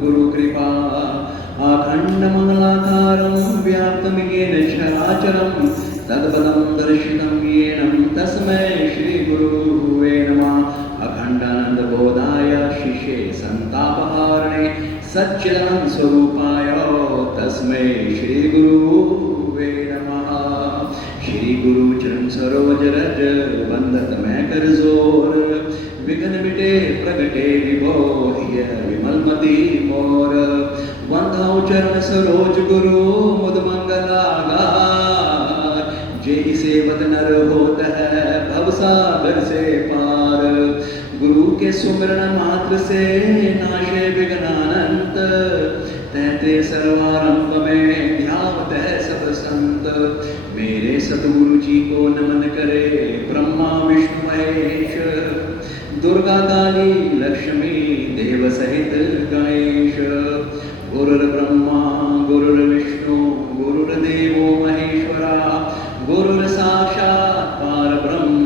गुरुकृपा अखण्डमङ्गलाकारं व्याप्तं येन चराचरं तत्पदं दर्शितं येन तस्मै श्रीगुरुवे नमः। अखण्डानन्दबोधाय शिष्ये सन्तापहारिणे सच्चिदानन्द स्वरूपाय तस्मै श्रीगुरुवे नमः। श्री गुरु चरण सरोज रज बंदत मैं कर जोर विघ्न मिटे प्रगटे विभो विमल मति मोर। वंदाओ चरण सरोज गुरु मुद मंगलागार जेहि सेवत नर होत है भवसागर से पार। गुरु के सुमिरन मात्र से नाशे विघ्नानंत तहते सर्वारंभ में ध्यावत है सब संत। मेरे सतगुरु जी को नमन करे ब्रह्मा विष्णु महेश दुर्गा काली लक्ष्मी देव सहित गणेश। गुरुर्ब्रह्मा गुरुर्विष्णु गुरुर्देवो महेश्वरा गुरुर् साक्षात् परब्रह्म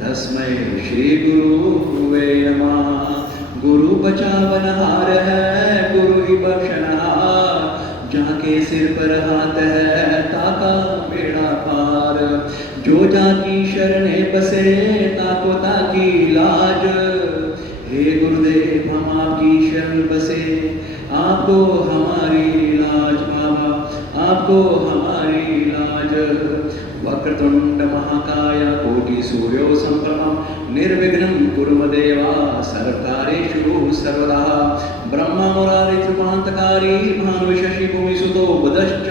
तस्मै श्री गुरुवे नमः। गुरु बचावनहार है गुरु ही बख्शनहार जाके सिर पर हाथ है ताका बेड़ा पार। जो जाकी शरणे बसे ताको ताकी लाज। हे गुरुदेव हम आपकी शरण बसे आपको हमारी लाज बाबा आपको हमारी लाज। वक्रतुंड महाकाय कोटि सूर्यो संप्रभं निर्विघ्नं कुरु देवा सर्वकार्येषु सर्वदा। ब्रह्मा मुरारी त्रिपांतकारी भानु शशि भूमि सुतो बुधश्च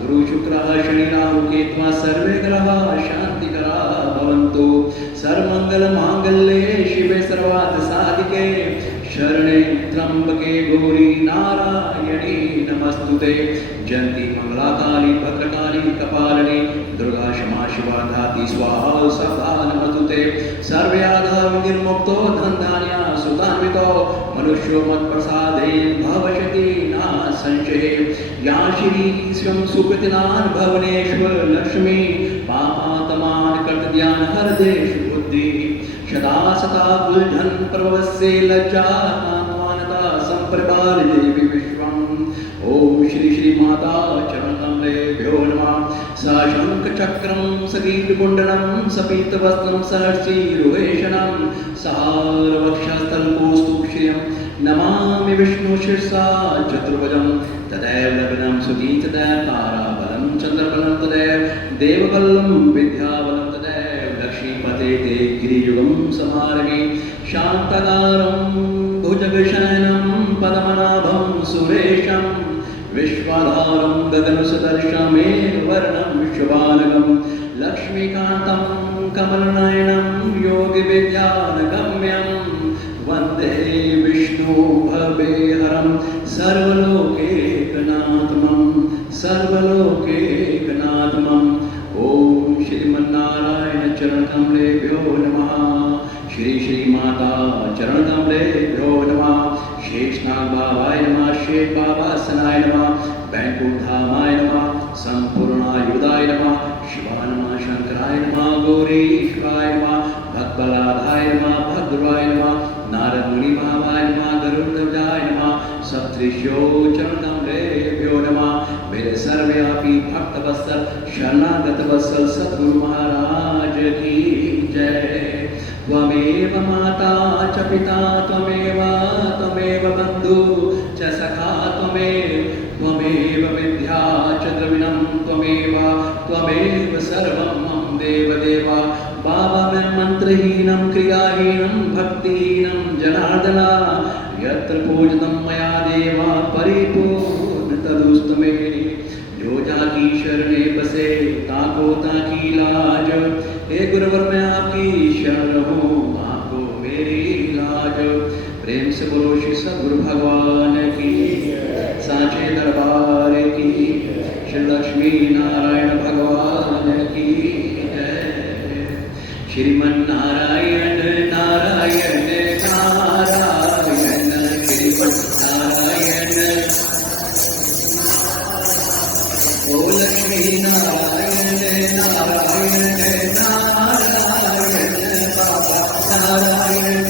गुरु शुक्रः शनि राहु केतुः सर्वे ग्रहाः शान्तिकरा भवन्तु। सर्वमंगल मांगल्ये शिवे सर्वार्थ साधिके शरणे त्र्यंबके गौरी नारायणी नमस्तुते। जयंती मंगला काली भद्रकाली कपालिनी दुर्गा क्षमा शिवा धाति स्वाहा सदा नमस्तुते। सर्वयाधा विनिर्मुक्तो धनधान्या सुधान्वितो मनुष्यो मत्प्रसादे भविष्यति न संशये। या श्री स्वयं सुकृतिनान् भुवनेश्वर लक्ष्मी पापात्मान् कर्तव्यान् हरदेश बुद्धि सदा सता बुलझन प्रवस्य लज्जा मानता संप्रपाल देवी विश्वम। ओम श्री श्री माता चरणकमलेभ्यो नमः। सशंख चक्रं सकीर्तिकुण्डलं सपीतवस्त्रं सहर्षिरुहेशनं सहारवक्षस्थलकोस्तुं श्रियं नमामि विष्णु शिरसा चतुर्भुजं। तदैव लग्नं सुखी तदैव ताराबलं चन्द्रबलं तदैव देवबलं विद्याबलं तदैव लक्ष्मीपते ते गिरियुगं समारगे। शान्तकारं भुजगशयनं पद्मनाभं सुरेशं विश्वाधारं गगनसदृशमेर्वर्णं विश्वबालकं लक्ष्मीकान्तं कमलनयनं योगिविज्ञानगम्यं वन्दे विष्णु भवेहरं सर्वलोकैकनाथमं। ओम श्रीमन्नारायण चरणकमलेभ्यो नमः। श्री श्री माता चरणकमलेभ्यो नमः। शेषनाग बाबाय नमः शेष बाबासनाय नमः वैकुंठधामाय नमः संपूर्णायुधाय नमः शिवाय नमः शंकराय नमः गौरीश्वराय नमः भक्तलाधाय नमः भद्राय नमः नारद मुनि महावाय नमः गरुड़ध्वजाय नमः सप्तऋषियो चरणकमलेभ्यो नमः। मेरे सर्वव्यापी भक्तवत्सल शरणागत वत्सल सद्गुरु महाराज की जय। त्वमेव माता च पिता त्वमेव बन्धु च सखा त्वमेव विद्या च द्रविणं त्वमेव सर्वं मम देवदेव। बाबा मैं मंत्रहीनं क्रियाहीनं भक्तिहीनं जनार्दना यत्र पूजितं मया देवा परिपूर्ण तदुस्तमे। जो जाकी शरणे बसे ताको ताकी लाज। हे गुरुवर मैं आपकी शरण हूँ आपको मेरी लाज। प्रेम से बोलो श्री सद्गुरु भगवान की साचे दरबार की श्री लक्ष्मी नारायण भगवान की जय। श्रीमन्नारायण नारायण नारायण श्रीमन्नारायण ओ लक्ष्मी नारायण नारायण नारायण बाबा नारायण।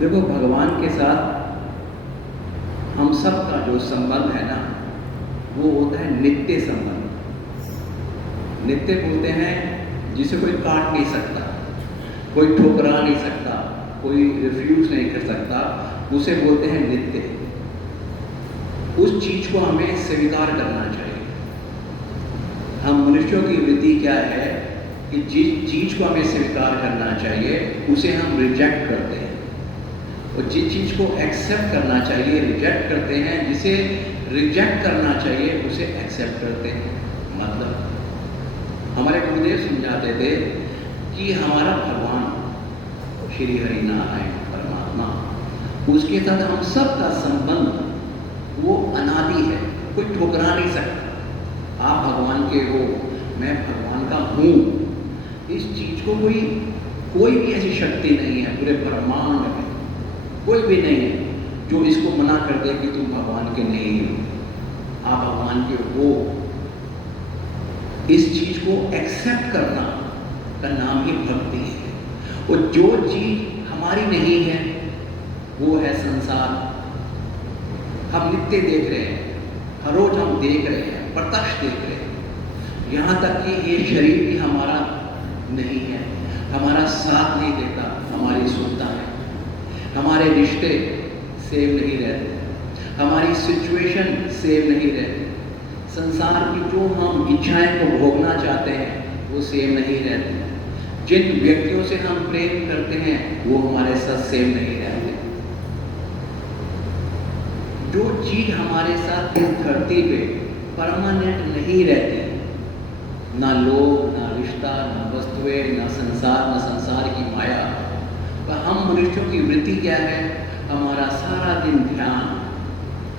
देखो, भगवान के साथ हम सब का जो संबंध है ना, वो होता है नित्य संबंध। नित्य बोलते हैं जिसे कोई काट नहीं सकता, कोई ठुकरा नहीं सकता, कोई रिफ्यूज नहीं कर सकता, उसे बोलते हैं नित्य। उस चीज को हमें स्वीकार करना चाहिए। हम मनुष्यों की वृत्ति क्या है कि जिस चीज को हमें स्वीकार करना चाहिए उसे हम रिजेक्ट करते हैं, और जिस चीज को एक्सेप्ट करना चाहिए रिजेक्ट करते हैं, जिसे रिजेक्ट करना चाहिए उसे एक्सेप्ट करते हैं। मतलब हमारे गुरुदेव समझाते थे कि हमारा भगवान श्री हरि नारायण परमात्मा, उसके साथ हम सब का संबंध वो अनादि है, कोई ठुकरा नहीं सकता। आप भगवान के हो, मैं भगवान का हूँ, इस चीज को कोई भी ऐसी शक्ति नहीं है पूरे ब्रह्मांड में, कोई भी नहीं है जो इसको मना कर दे कि तुम भगवान के नहीं हो। आप भगवान के हो, इस चीज को एक्सेप्ट करना का नाम ही भक्ति है। और जो चीज हमारी नहीं है वो है संसार। हम नित्य देख रहे हैं, हर रोज हम देख रहे हैं, प्रत्यक्ष देख रहे हैं, यहाँ तक कि ये शरीर भी हमारा नहीं है, हमारा साथ नहीं देता, हमारी सुनता है, हमारे रिश्ते सेव नहीं रहते, हमारी सिचुएशन सेव नहीं रहती, संसार की जो हम इच्छाएं को भोगना चाहते हैं वो सेव नहीं रहती, जिन व्यक्तियों से हम प्रेम करते हैं वो हमारे साथ सेव नहीं रहते। जो चीज हमारे साथ इस धरती पे परमानेंट नहीं रहती, ना लोग, ना रिश्ता, ना वस्तुएं, ना संसार की माया, तो हम मनुष्यों की वृत्ति क्या है? हमारा सारा दिन ध्यान,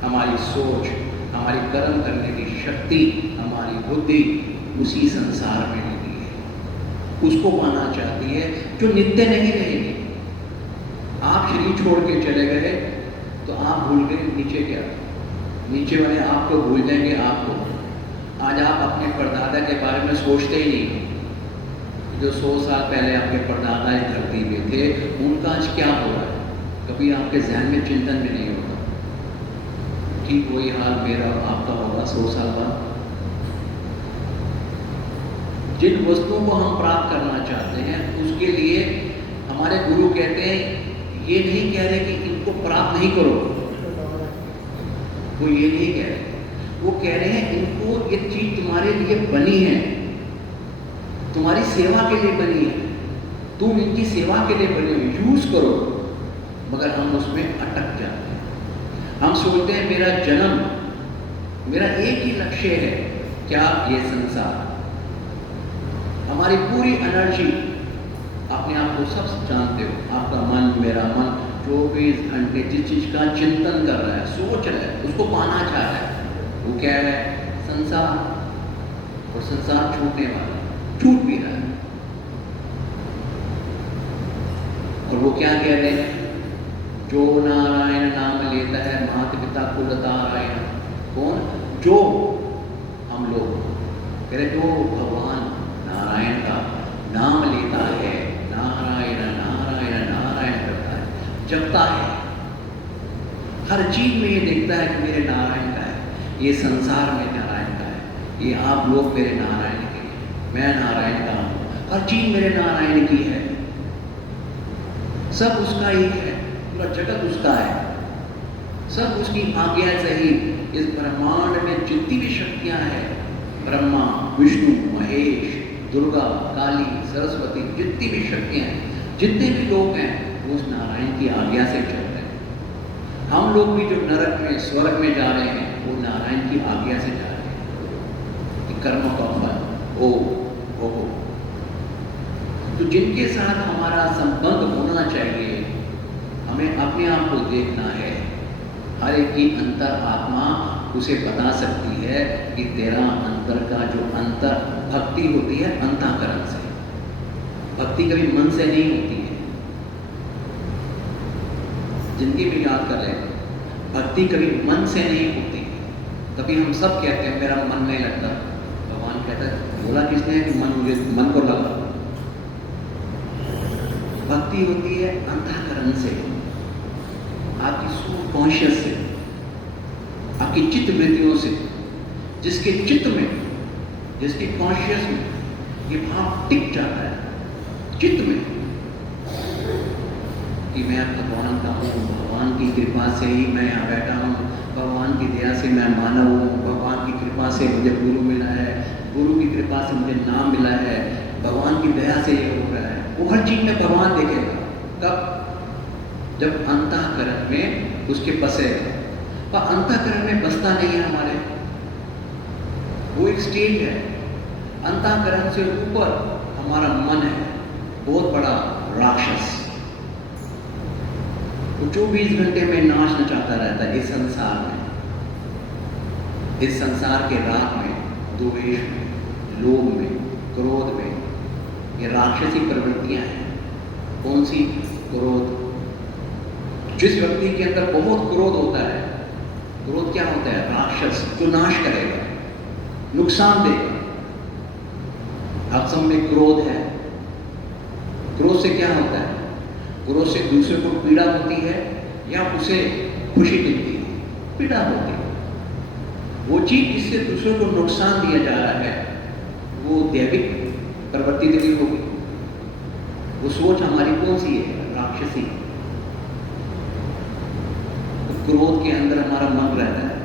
हमारी सोच, हमारी कर्म करने की शक्ति, हमारी बुद्धि उसी संसार में लगी है, उसको पाना चाहती है जो नित्य नहीं रहेगी। आप शरीर छोड़ के चले गए तो आप भूल गए नीचे क्या, नीचे वाले आपको भूल जाएंगे आपको। आज आप अपने परदादा के बारे में सोचते ही नहीं, जो 100 साल पहले आपके परदादा इस धरती पे थे, उनका आज क्या हो रहा है, कभी आपके जहन में चिंतन भी नहीं होता। ठीक वही हाल मेरा आपका होगा 100 साल बाद। जिन वस्तुओं को हम प्राप्त करना चाहते हैं उसके लिए हमारे गुरु कहते हैं, ये नहीं कह रहे कि इनको प्राप्त नहीं करो, वो ये नहीं कह रहे, वो कह रहे हैं इनको, ये चीज तुम्हारे लिए बनी है, तुम्हारी सेवा के लिए बनी है, तुम इनकी सेवा के लिए बने हो, यूज करो। मगर हम उसमें अटक जाते हैं। हम सोचते हैं मेरा जन्म, मेरा एक ही लक्ष्य है, क्या? ये संसार। हमारी पूरी एनर्जी, अपने आप को सब जानते हो, आपका मन, मेरा मन 24 घंटे जिस चीज का चिंतन कर रहा है, सोच रहा है, उसको पाना चाह रहा है, वो क्या है? संसार। और संसार छूटने वाला, छूट भी रहा है। और वो क्या कह रहे हैं? जो नारायण नाम लेता है माता पिता कुल तारायण। कौन? जो हम लोग कह रहे, जो भगवान नारायण का नाम लेता है, नारायण नारायण नारायण करता है, जपता है, हर चीज में ये देखता है कि मेरे नारायण का है, ये संसार में नारायण का है, ये आप लोग मेरे नारायण के हैं, मैं नारायण का हूं, हर चीज मेरे नारायण की है, सब उसका ही है, पूरा जगत उसका है, सब उसकी आज्ञा से ही इस ब्रह्मांड में जितनी भी शक्तियां हैं, ब्रह्मा, विष्णु, महेश, दुर्गा, काली, सरस्वती, जितनी भी शक्तियां हैं, जितने भी लोग हैं, वो उस नारायण की आज्ञा से चल रहे हैं। हम लोग भी जो नरक में, स्वर्ग में जा रहे हैं, वो नारायण की आज्ञा से जा रहे हैं कि कर्म का फल ओ। तो जिनके साथ हमारा संबंध होना चाहिए, हमें अपने आप को देखना है। हर एक की अंतर आत्मा उसे बता सकती है कि तेरा अंतर का जो अंतर भक्ति होती है अंतःकरण से, भक्ति कभी मन से नहीं होती है। जिनकी भी याद कर रहे हैं, भक्ति कभी मन से नहीं होती। कभी हम सब कहते हैं मेरा मन नहीं लगता, भगवान कहता है, बोला किसने कि मुझे मन को लगा। भक्ति होती है अंतःकरण से, कॉन्शियस से, आपकी चित्त वृत्तियों से, जिसके चित्त में, जिसके कॉन्शियस में ये भाव टिक जाता है, चित्त में, कि मैं भगवान का हूँ, भगवान की कृपा से ही मैं यहाँ बैठा हूँ, भगवान की दया से मैं मानव हूँ, भगवान की कृपा से मुझे गुरु मिला है, गुरु की कृपा से मुझे नाम मिला है, भगवान की दया से ये हो रहा है। वो हर चीज में भगवान देखेगा। कब? जब अंतःकरण में उसके बसेगा। पर अंतःकरण में बसता नहीं है हमारे, वो एक स्टेज है। अंतःकरण से ऊपर हमारा मन है, बहुत बड़ा राक्षस, वो 24 घंटे में नाचना चाहता रहता है इस संसार में, इस संसार के राग में, द्वेष में, लोभ में, क्रोध में। ये राक्षसी प्रवृत्तियां हैं। कौन सी? क्रोध। जिस व्यक्ति के अंदर बहुत क्रोध होता है, क्रोध क्या होता है? राक्षस, जो नाश करेगा, नुकसान देगा। आप सब में क्रोध है। क्रोध से क्या होता है? क्रोध से दूसरे को पीड़ा होती है या उसे खुशी मिलती है? पीड़ा होती है। वो चीज जिससे दूसरे को नुकसान दिया जा रहा है, वो दैविक प्रवृत्ति देवी होगी। वो सोच हमारी कौन सी है? राक्षसी। तो क्रोध के अंदर हमारा मन रहता है,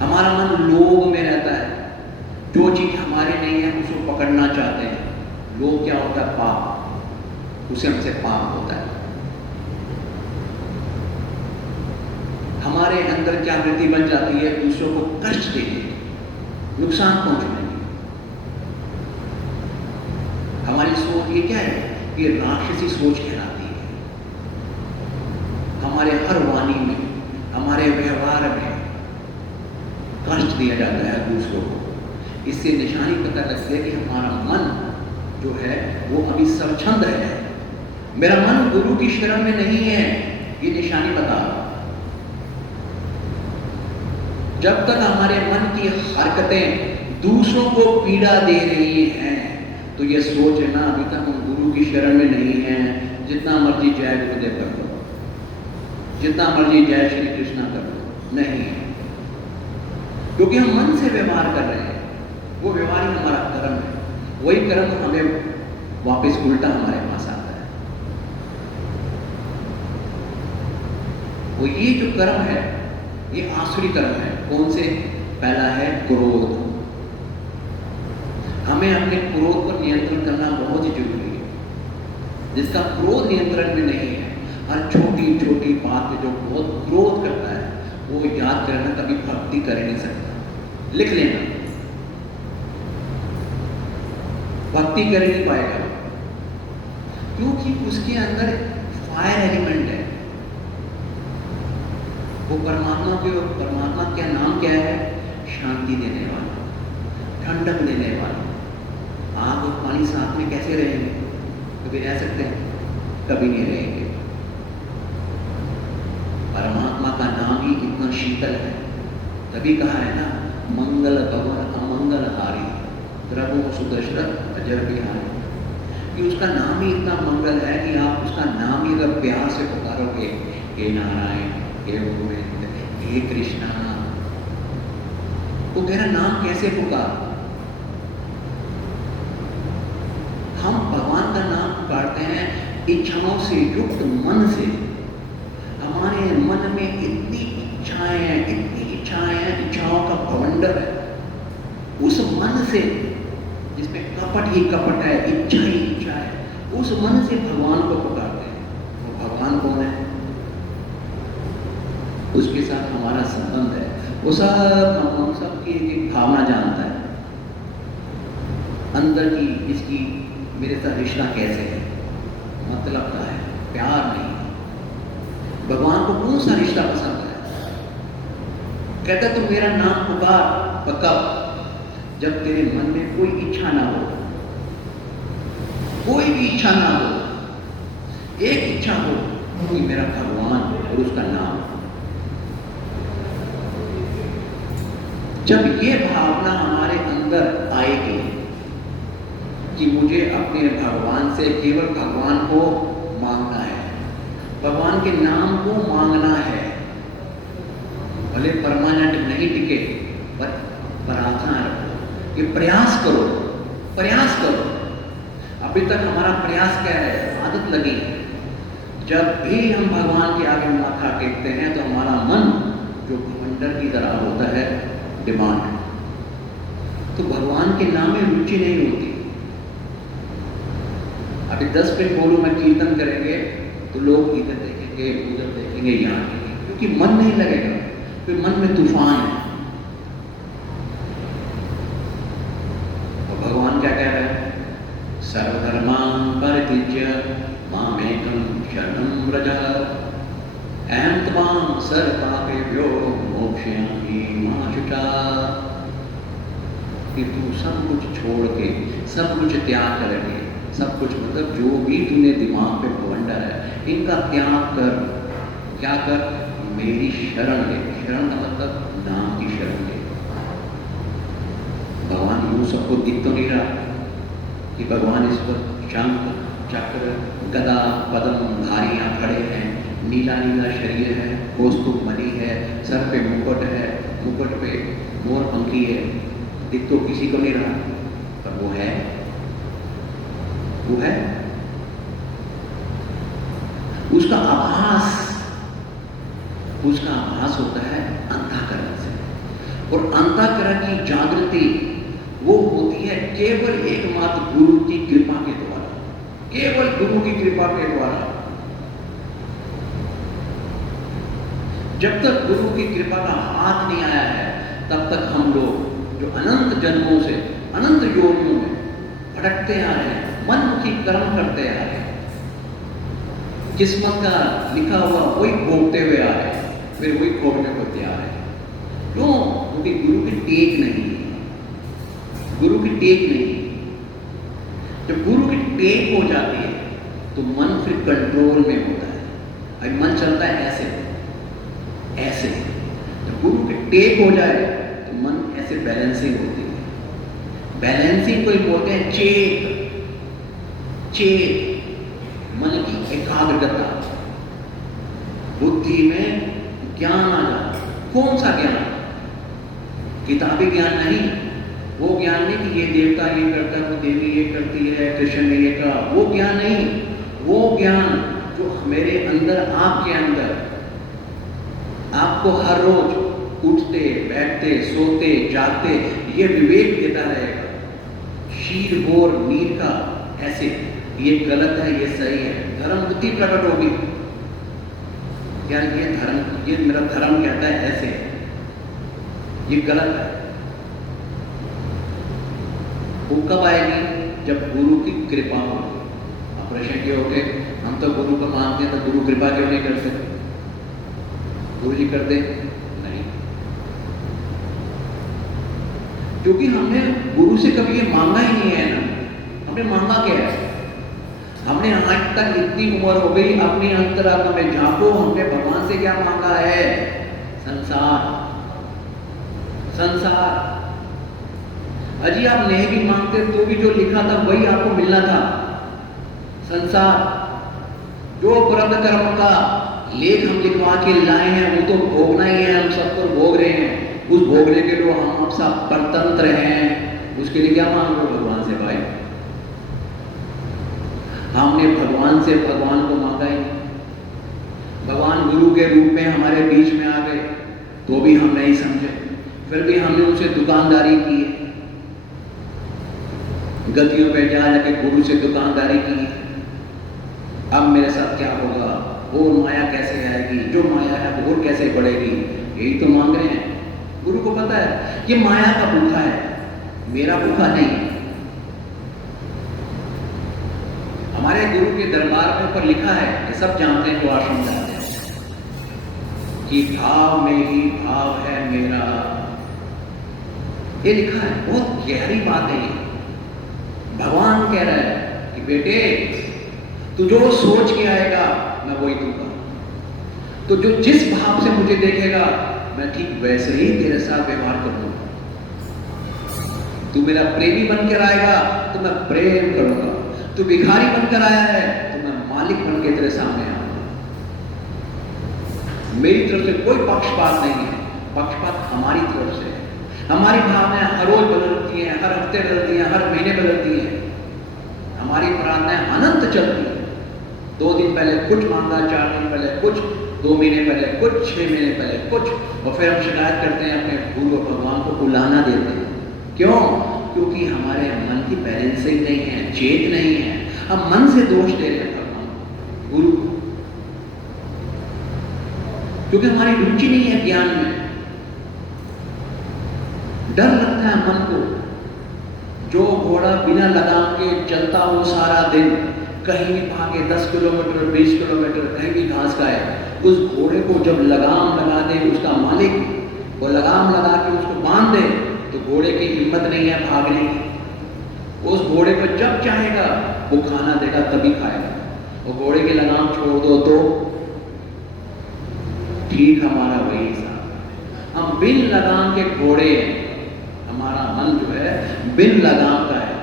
हमारा मन लोभ में रहता है। जो चीज हमारे नहीं है उसको पकड़ना चाहते हैं। लोभ क्या होता है? पाप, उसे हमसे पाप होता है। हमारे अंदर क्या वृत्ति बन जाती है? दूसरों को कष्ट देने की, नुकसान पहुंचाने की। हमारी सोच ये क्या है? ये राक्षसी सोच कहलाती है। हमारे हर वाणी में, हमारे व्यवहार में कष्ट दिया जाता है दूसरों को। इससे निशानी पता लगती है कि हमारा मन जो है वो अभी स्वच्छंद है, मेरा मन गुरु की शरण में नहीं है। ये निशानी बता रहा। जब तक हमारे मन की हरकतें दूसरों को पीड़ा दे रही हैं, तो ये सोच है ना, अभी तक हम गुरु की शरण में नहीं हैं। जितना मर्जी जय गुरुदेव कर दो, जितना मर्जी जय श्री कृष्णा कर दो, नहीं, क्योंकि हम मन से व्यवहार कर रहे हैं। वो व्यवहार ही हमारा कर्म है। वही कर्म हमें वापस उल्टा हमारे पास आता है। वो ये जो कर्म है, ये आसुरी कर्म है। कौन से? पहला है क्रोध। हमें अपने क्रोध पर नियंत्रण करना बहुत ही जरूरी है। जिसका क्रोध नियंत्रण में नहीं है, हर छोटी छोटी बात पे जो बहुत क्रोध करता है, वो याद करना कभी भक्ति कर नहीं सकता। लिख लेना, भक्ति कर नहीं पाएगा, क्योंकि उसके अंदर फायर एलिमेंट है। वो परमात्मा का नाम क्या है? शांति देने वाला, ठंडक देने वाला। आग और पानी साथ में कैसे रहेंगे? कभी रह सकते हैं? कभी नहीं रहेंगे। परमात्मा का नाम ही इतना शीतल है। तभी कहा है ना, मंगल भवन अमंगल हारी, द्रवो सुदशरथ अजर बिहारी। कि उसका नाम ही इतना मंगल है कि आप उसका नाम ही अगर प्यार से पुकारोगे, हे नारायण, हे गोविंद, हे कृष्णा, तो तेरा नाम कैसे पुकार? हम भगवान का नाम पुकारते हैं इच्छाओं से युक्त मन से। हमारे मन में इतनी इच्छाएं हैं, इतनी इच्छाएं हैं, इच्छाओं का भवंडर है। उस मन से, जिसमें कपट ही कपट है, इच्छा ही इच्छा है, उस मन से भगवान को पुकारते हैं। वो भगवान कौन है? उसके साथ हमारा संबंध है। वो सब हम सबकी एक भावना जानता है, अंदर की इसकी मेरे साथ रिश्ता कैसे है, मतलब क्या है, प्यार नहीं। भगवान को कौन सा रिश्ता पसंद है? कहता तुम मेरा नाम पुकार, कब? जब तेरे मन में कोई इच्छा ना हो, कोई भी इच्छा ना हो, एक इच्छा हो कि मेरा भगवान और उसका नाम। जब ये भावना हमारे अंदर आएगी कि मुझे अपने भगवान से केवल भगवान को मांगना है, भगवान के नाम को मांगना है, भले परमानेंट नहीं टिके पर प्रार्थना रखो, ये प्रयास करो, प्रयास करो। अभी तक हमारा प्रयास क्या है? आदत लगी है। जब भी हम भगवान के आगे माथा टेकते हैं तो हमारा मन जो घमंडर की तरह होता है, डिमांड, तो भगवान के नाम में रुचि नहीं होती। अभी 10 मिनट बोलो मैं कीर्तन करेंगे तो लोग इधर देखेंगे, उधर देखेंगे, यहाँ देखेंगे, क्योंकि मन नहीं लगेगा, फिर मन में तूफान है। और भगवान क्या कह रहे हैं? सर्वधर्मान् परित्यज्य मामेकं शरणं व्रज अहं त्वां सर्वपापेभ्यो मोक्षयामि मा शुचः। कि तू सब कुछ छोड़ के, सब कुछ त्याग करके, सब कुछ मतलब जो भी तूने दिमाग पे भवंडर है, इनका त्याग कर। क्या कर? मेरी शरण ले। शरण का मतलब नाम की शरण ले। भगवान यूं सबको दिख तो नहीं रहा कि भगवान इस पर शंख, चक्र, गदा, पद्म धारी यहाँ खड़े हैं, नीला नीला शरीर है, कौस्तुभ मणि है, सर पे मुकुट है, मुकुट पे मोर पंखी है, दिख तो किसी को नहीं रहा, पर वो है, वो है। उसका आभास, उसका आभास होता है अंतःकरण से, और अंतःकरण की जागृति वो होती है केवल एकमात्र गुरु की कृपा के द्वारा, केवल गुरु की कृपा के द्वारा। जब तक गुरु की कृपा का हाथ नहीं आया है, तब तक हम लोग जो अनंत जन्मों से, अनंत योनियों में भटकते आ रहे हैं, मनमुखी कर्म करते आ रहे हैं, किस्मत का लिखा हुआ वही भोगते हुए आ रहे हैं, फिर वही भोगने को तैयार है। क्यों? क्योंकि गुरु की टेक नहीं है, गुरु की टेक नहीं। जब गुरु की टेक हो जाती है तो मन फिर कंट्रोल में होता है। अभी मन चलता है ऐसे ऐसे, जब गुरु की टेक हो जाए तो मन ऐसे बैलेंसिंग होती है। बैलेंसिंग को बोलते हैं चेत, चेत, मन की एकाग्रता, बुद्धि में ज्ञान आ जाता। कौन सा ज्ञान? किताबी ज्ञान नहीं, वो ज्ञान नहीं कि ये देवता ये करता है, वो देवी ये करती है, कृष्ण ने ये कहा, वो ज्ञान नहीं। वो ज्ञान जो मेरे अंदर, आपके अंदर, आपको हर रोज उठते बैठते सोते जागते ये विवेक देता रहेगा। शीर बोर नीर का ऐसे, ये गलत है, ये सही है, धर्म बुद्धि प्रकट होगी। यार ये धर्म, ये मेरा धर्म कहता है ऐसे, ये गलत है। वो कब आएगी? जब गुरु की कृपा होगी। अब प्रश्न ये होते, हम तो गुरु को मानते हैं तो गुरु कृपा क्यों नहीं करते? गुरु जी करते नहीं, क्योंकि हमने गुरु से कभी ये मांगा ही नहीं है ना। हमने मांगा क्या है? हमने आज तक इतनी उम्र हो गई, अपनी अंतरात्मा में झांको, हमने भगवान से क्या मांगा है? संसार, संसार। अजी आप नहीं भी मांगते तो भी जो लिखा था वही आपको मिलना था, संसार। जो पुरंद कर्म का लेख हम लिखवा के लाए हैं वो तो भोगना ही है, हम सब तो भोग रहे हैं। उस भोगने के लिए हम सब परतंत्र हैं, उसके लिए क्या मांग रहे हो भगवान से भाई? हमने भगवान से भगवान को मांगा ही। भगवान गुरु के रूप में हमारे बीच में आ गए तो भी हम नहीं समझे, फिर भी हमने उनसे दुकानदारी की है, गतियों पे जा जाके गुरु से दुकानदारी की। अब मेरे साथ क्या होगा? और माया कैसे आएगी? जो माया है वो और कैसे बढ़ेगी? यही तो मांग रहे हैं। गुरु को पता है ये माया का भूखा है, मेरा भूखा नहीं। हमारे गुरु के दरबार में ऊपर लिखा है, ये सब जानते हैं, वो आश्रम जाते हैं, कि भाव में ही भाव है मेरा। ये लिखा है, बहुत गहरी बात है ये। भगवान कह रहा है कि बेटे तू जो सोच के आएगा मैं वही दूंगा, तो जो जिस भाव से मुझे देखेगा मैं ठीक वैसे ही तेरे साथ व्यवहार करूंगा। तू मेरा प्रेमी बनकर आएगा तो मैं प्रेम करूंगा, तू भिखारी बनकर आया है तो मैं मालिक बन के तेरे सामने आऊंगा। मेरी तरफ से कोई पक्षपात नहीं है, पक्षपात हमारी तरफ से है। हमारी भावनाएं हर रोज बदलती हैं, हर हफ्ते बदलती हैं, हर महीने बदलती हैं। हमारी प्रार्थनाएं अनंत चलती हैं। 2 दिन पहले कुछ मांगा, 4 दिन पहले कुछ, 2 महीने पहले कुछ, 6 महीने पहले कुछ, और फिर हम शिकायत करते हैं, अपने पूर्व भगवान को उलाहना देते हैं। क्यों? क्योंकि हमारे मन की बैलेंसिंग नहीं है, चेत नहीं है। हम मन से दोष दे रहे हैं भगवान को, गुरु को, क्योंकि हमारी रुचि नहीं है ज्ञान में। डर लगता है मन को। जो घोड़ा बिना लगाम के चलता हो सारा दिन, कहीं भी भागे 10 किलोमीटर, 20 किलोमीटर, कहीं भी घास खाए, उस घोड़े को जब लगाम लगा दे उसका मालिक, वो लगाम लगा के उसको बांध दे, तो घोड़े की हिम्मत नहीं है भागने की। उस घोड़े को जब चाहेगा वो खाना देगा, तभी खाएगा। वो घोड़े की लगाम छोड़ दो तो ठीक हमारा वही हिसाब। हम बिन लगाम के घोड़े हैं। हमारा मन जो है बिन लगाम का है,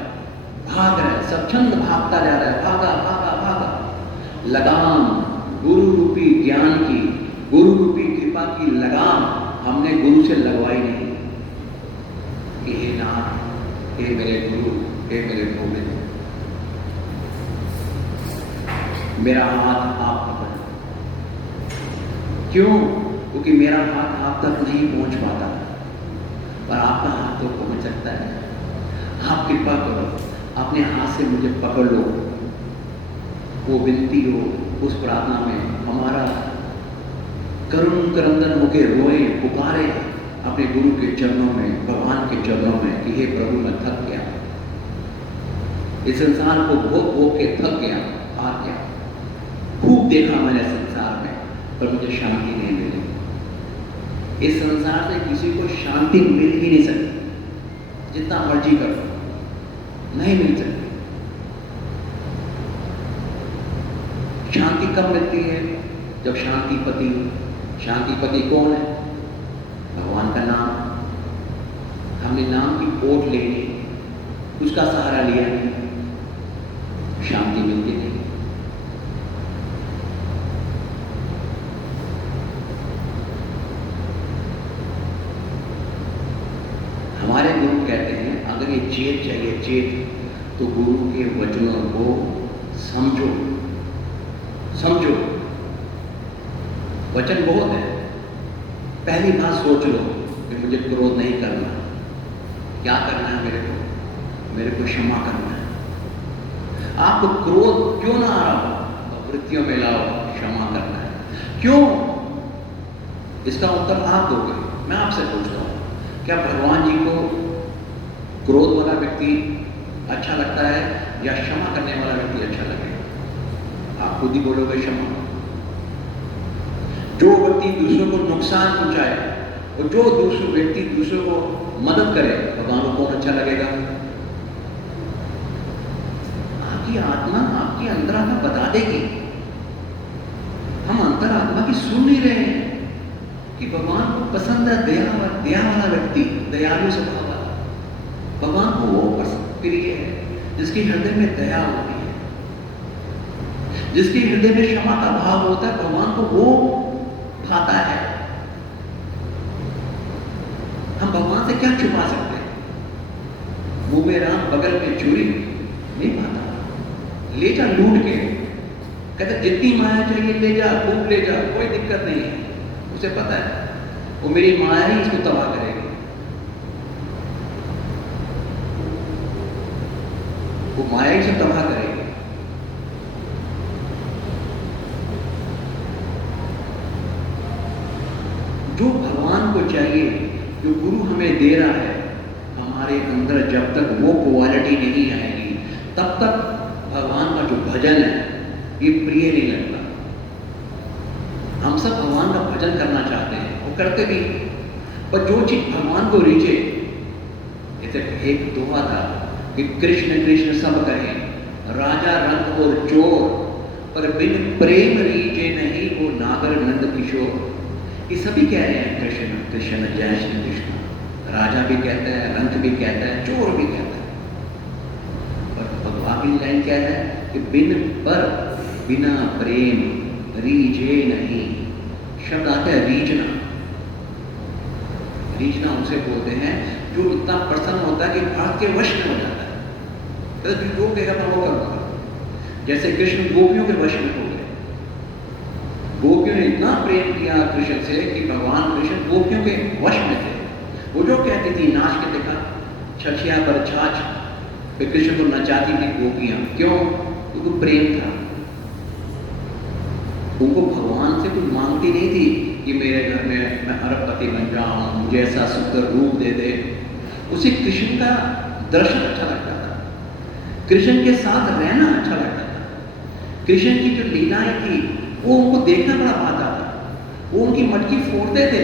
भाग रहा है, स्वच्छंद भागता जा रहा है, भागा भागा भागा। लगाम गुरु रूपी ज्ञान की, गुरु रूपी कृपा की लगाम हमने गुरु से लगवाई नहीं। कि हे नाथ, हे मेरे गुरु, हे मेरे गोविंद, मेरा हाथ आप पकड़। क्यों? क्योंकि मेरा हाथ आप तक नहीं पहुंच पाता, पर आपका हाथ तो पहुंच सकता है। आप कृपा करो, अपने हाथ से मुझे पकड़ लो। वो विनती हो उस प्रार्थना में, हमारा करुण करंदन होके रोए, पुकारे अपने गुरु के चरणों में, भगवान के चरणों में कि हे प्रभु, मैं थक गया, इस संसार को भोग भोग के थक गया, हार गया। खूब देखा मैंने संसार में, पर मुझे शांति नहीं मिली। इस संसार से किसी को शांति मिल ही नहीं सकती, जितना मर्जी करो, नहीं मिल सकती। शांति कब मिलती है? जब शांतिपति। शांतिपति कौन है? भगवान का नाम। हमने नाम की ओट ले ली, उसका सहारा लिया नहीं, शांति मिलती नहीं। हमारे गुरु कहते हैं, अगर ये चेत चाहिए, चेत, तो गुरु के वचनों को समझो। समझो, वचन बहुत है। पहली बात सोच लो कि मुझे क्रोध नहीं करना। क्या करना है मेरे को? मेरे को क्षमा करना है। आपको क्रोध क्यों ना आ रहा हो, वृत्तियों में लाओ, क्षमा करना है। क्यों? इसका उत्तर आप दोगे। मैं आपसे पूछता हूँ, क्या भगवान जी को क्रोध वाला व्यक्ति अच्छा लगता है या क्षमा करने वाला व्यक्ति अच्छा लगेगा? आप खुद ही बोलोगे क्षमा। जो व्यक्ति दूसरों को नुकसान पहुंचाए और जो दूसरे व्यक्ति दूसरों को मदद करे, भगवान को कौन अच्छा लगेगा? आपकी आत्मा, आपकी अंतरात्मा बता देगी। हम अंतरात्मा की सुन नहीं रहे हैं कि भगवान को पसंद है दया वाला व्यक्ति, दयालु स्वभाव वाला। भगवान को वो प्रिय है जिसके हृदय में दया होती है, जिसके हृदय में क्षमा का भाव होता है। भगवान को वो भाता है। हम भगवान से क्या छुपा सकते हैं? मुंह में राम, बगल में चूड़ी, नहीं भाता। ले जा लूट के, कहते जितनी माया चाहिए ले जा, खूब ले जा, कोई दिक्कत नहीं है। उसे पता है वो मेरी माया ही इसको तबाह करेगी, वो माया ही से तबाह करेगी। जो भगवान को चाहिए, जो गुरु हमें दे रहा है, हमारे अंदर जब तक वो क्वालिटी नहीं आएगी, तब तक भगवान का जो भजन है ये प्रिय नहीं लगता। हम सब भगवान का भजन करना चाहते हैं, वो करते भी, पर जो चीज भगवान को रीचे, जैसे एक दोहा था कि कृष्ण कृष्ण सब कहे, राजा रंग और चोर, पर बिन प्रेम रीचे नहीं वो नागर नंद किशोर। ये सभी कह रहे हैं कृष्ण कृष्ण, जय श्री कृष्ण। राजा भी कहता है, रंग भी कहता है, चोर भी कहता है, पर भगवान की लाइन क्या है कि बिना प्रेम रीझे नहीं। शब्द आता है रीझना। रीझना उसे बोलते हैं जो इतना प्रसन्न होता है कि भक्त के वश में हो जाता है। तो जो कहेगा मैं वो करूँगा। जैसे कृष्ण गोपियों के वश में हो गए। गोपियों ने इतना प्रेम किया कृष्ण से कि भगवान कृष्ण गोपियों के वश में थे। वो जो कहती थी नाच के देखा छछिया पर छाछ, फिर कृष्ण को नचाती थी गोपियां। क्यों? क्योंकि प्रेम था। उनको भगवान से कुछ मांगती नहीं थी कि मेरे घर में मैं अरबपति बन जाऊं, मुझे ऐसा सुंदर रूप दे दे। उसे कृष्ण का दर्शन अच्छा लगता था, कृष्ण के साथ रहना अच्छा लगता था। कृष्ण की जो लीलाएं थी वो उनको देखना बड़ा भाता था। वो उनकी मटकी फोड़ते थे।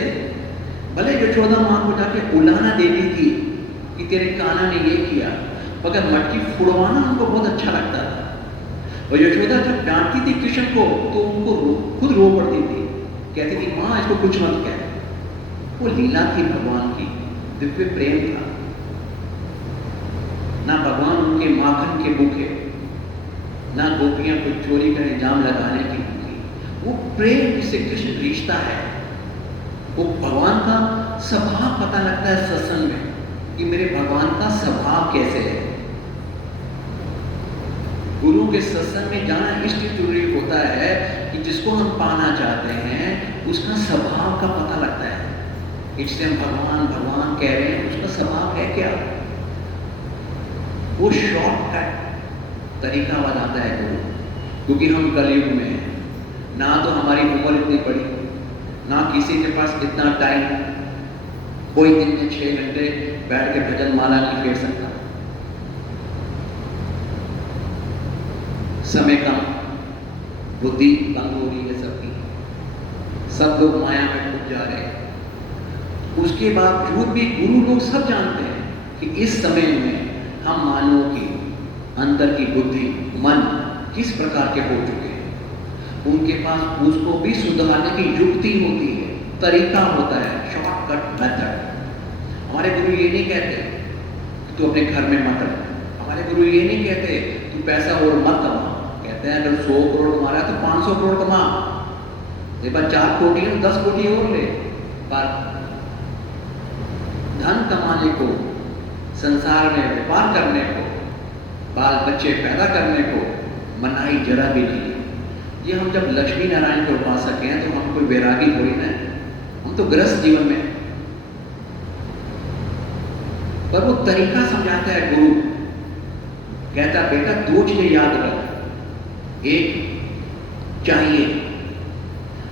भले यशोदा मां को जाके उलाहना देती थी कि तेरे कान्हा ने ये किया, मगर मटकी फोड़वाना उनको बहुत अच्छा लगता था। और यशोदा जब डांटती थी कृष्ण को तो उनको खुद रो पड़ती थी, कहती थी माँ इसको कुछ मत कह। वो लीला थी भगवान की, दिव्य प्रेम था। ना भगवान उनके माखन के भूखे, ना गोपियां को चोरी का इल्जाम लगाने की भूखी। वो प्रेम जिससे कृष्ण रिश्ता है, वो भगवान का स्वभाव पता लगता है सत्संग में कि मेरे भगवान का स्वभाव कैसे है। गुरु के सत्संग में जाना इसलिए जरूरी होता है कि जिसको हम पाना चाहते हैं उसका स्वभाव का पता लगता है। इसलिए हम भगवान भगवान कह रहे हैं, उसका स्वभाव है क्या। वो शॉर्टकट तरीका बनाता है गुरु, क्योंकि हम कलयुग में हैं। ना तो हमारी उम्र इतनी बड़ी, ना किसी के पास इतना टाइम। कोई दिन में 6 घंटे बैठ के भजन माला नहीं फेर सकता। समय कम, बुद्धि बंद हो रही है सबकी, सब लोग माया में डूब जा रहे हैं। उसके बावजूद भी गुरु लोग सब जानते हैं कि इस समय में हम मानवों की अंदर की बुद्धि मन किस प्रकार के हो चुके हैं। उनके पास उसको भी सुधारने की युक्ति होती है, तरीका होता है, शॉर्टकट मेथड। हमारे गुरु ये नहीं कहते तू अपने घर में मत रह। हमारे गुरु ये नहीं कहते तू पैसा और मत कमा। कहते हैं अगर 100 करोड़ कमा रहा है तो 500 करोड़ कमा। एक बार 4 कोटी है 10 कोटी और ले। पर धन कमाने को, संसार में व्यापार करने को, बाल बच्चे पैदा करने को मनाही जरा भी नहीं है। ये हम जब लक्ष्मी नारायण के उपासक हैं तो हम कोई वैरागी थोड़ी ना, हम तो गृहस्थ जीवन में। पर वो तरीका समझाता है गुरु, कहता बेटा 2 चीजें याद रख। एक चाहिए,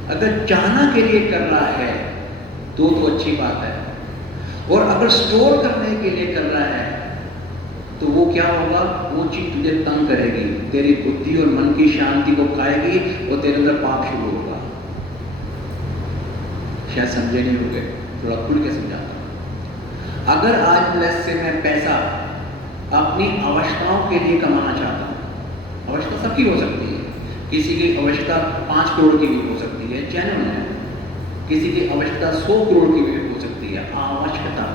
अगर चाहना के लिए कर रहा है तो अच्छी बात है। और अगर स्टोर करने के लिए कर रहा है तो वो क्या होगा, वो चीज तुझे तंग करेगी, तेरी बुद्धि और मन की शांति को खाएगी और तेरे अंदर पाप शुरू होगा। शायद समझे नहीं होंगे, थोड़ा खुल के समझाता हूं। अगर आज से मैं पैसा अपनी आवश्यकताओं के लिए कमाना चाहता हूं, आवश्यकता सबकी हो सकती है। किसी की आवश्यकता 5 करोड़ की भी हो सकती है, चैनल है। किसी की आवश्यकता 100 करोड़ की भी हो सकती है। आवश्यकता,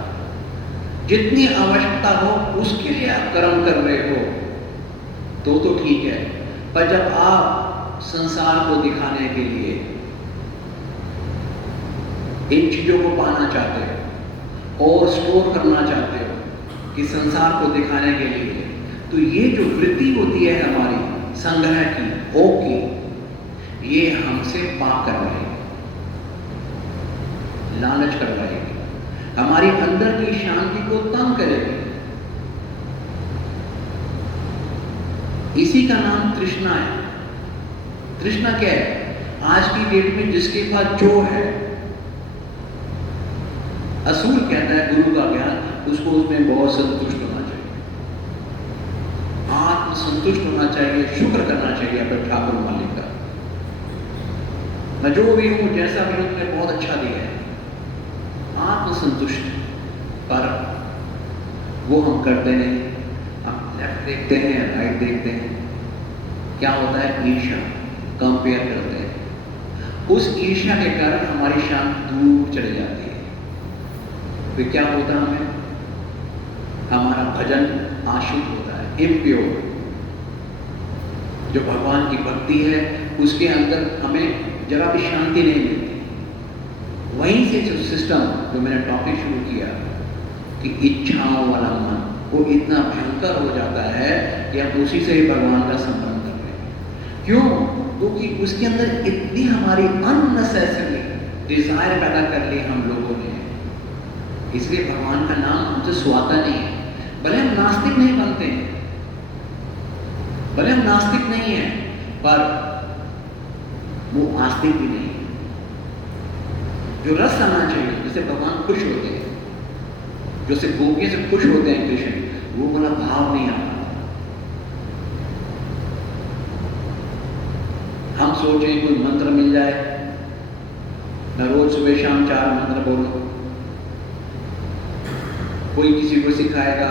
जितनी आवश्यकता हो उसके लिए आप कर्म कर रहे हो तो ठीक है। पर जब आप संसार को दिखाने के लिए इन चीजों को पाना चाहते हो और स्टोर करना चाहते हो कि संसार को दिखाने के लिए, तो ये जो वृत्ति होती है हमारी संग्रह की, ओ की, ये हमसे पाप करवाएगी, लालच करवाएगी, हमारी अंदर की शांति को तंग करेगी। इसी का नाम तृष्णा है। तृष्णा क्या है? आज की डेट में जिसके पास जो है, असुर कहता है गुरु का ज्ञान, उसको उसमें बहुत संतुष्ट होना चाहिए, आत्म संतुष्ट होना चाहिए, शुक्र करना चाहिए अपने ठाकुर मालिक का। मैं जो भी हूं, जैसा भी हूं, तुमने बहुत अच्छा दिया है, आत्मसंतुष्ट। पर वो हम करते नहीं। हम लेफ्ट देखते हैं, राइट देखते हैं, क्या होता है? ईर्ष्या, कंपेयर करते हैं। उस ईर्ष्या के कारण हमारी शांति दूर चली जाती है। फिर क्या होता है? हमें हमारा भजन आशुद्ध होता है, इम्प्योर। जो भगवान की भक्ति है उसके अंदर हमें जरा भी शांति नहीं मिलती। वहीं से जो सिस्टम, जो मैंने टॉपिक शुरू किया कि इच्छाओं वाला मन, वो इतना भयंकर हो जाता है कि हम उसी से ही भगवान का संबंध कर रहे हैं। क्यों? क्योंकि उसके अंदर इतनी हमारी अननेसेसरी डिजायर पैदा कर ली हम लोगों ने, इसलिए भगवान का नाम हमसे सुहाता नहीं है। भले हम नास्तिक नहीं बनते हैं, भले हम नास्तिक नहीं हैं, पर वो आस्तिक भी नहीं है। जो रस आना चाहिए, जिससे भगवान खुश होते हैं, जैसे गोपियों से खुश होते हैं कृष्ण, वो वाला भाव नहीं आता। हम सोचें कोई मंत्र मिल जाए, मैं रोज सुबह शाम 4 मंत्र बोलूं, कोई किसी को सिखाएगा